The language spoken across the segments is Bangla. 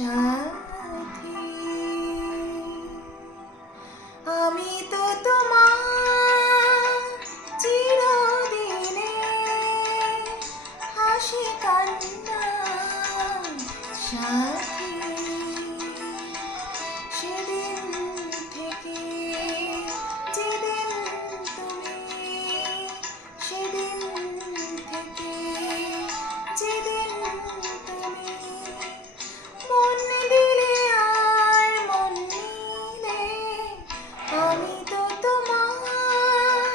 সাথী। আমি তো তোমার চিরদিনে হাসি কান্নার সাথী। সেদিন থেকে যেদিন তুমি, সেদিন থেকে যেদিন তুমি মন দিলে আর মন নিলে, আমি তো তোমার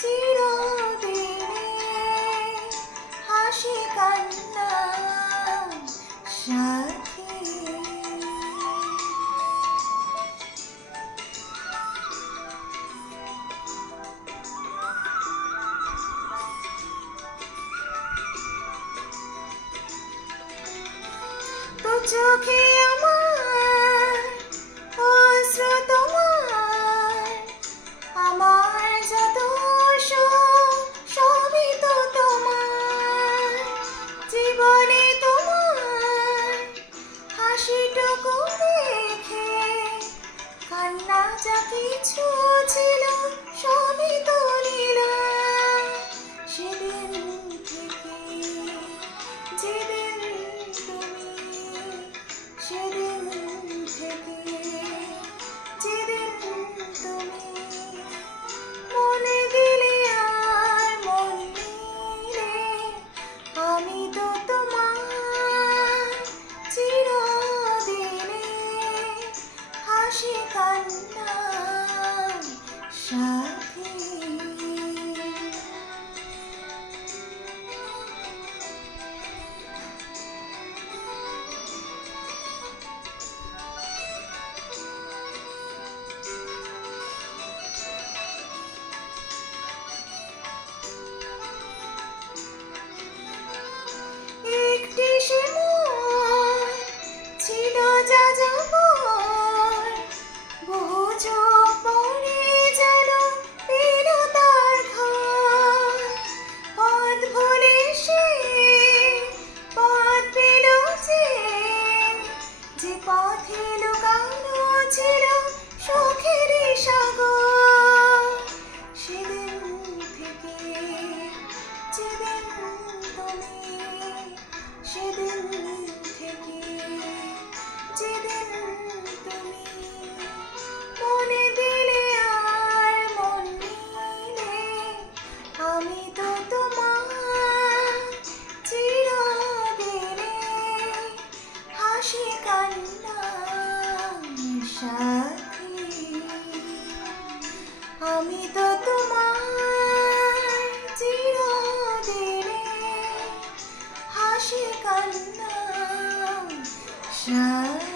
চিরদিনে হাসি কান্নার সাথী। তো চোখে আমার অশ্রু তোমার, আমার যত সুখ সবই তো তোমার। জীবনে তোমার হাসিটুকু দেখে কান্না যা কিছু ছিল সবই তো নিলাম। সেদিন থেকে যেদিন তুমি, সেদিন থেকে যেদিন তুমি মনে দিলে আর মন নিলে, আমি তো তোমার চিরদিনে হাসি কান্নার সাথী। একটি সে মন ছিল যাযাবর, বহু চোখ পড়ে যেন পেল তার ঘর। পথ ভুলে সে পথ পেল যে পথে লুকানো ছিল সুখের সাগর। সেদিন থেকে যেদিন তুমি, সেদিন থেকে যেদিন তুমি মনে দিলে আর মন নিলে, আমি তো তোমার চিরদিনে হাসি কান্নার সাথী। আমি তো তোমার চিরদিনে হাসি কান্নার সাথী।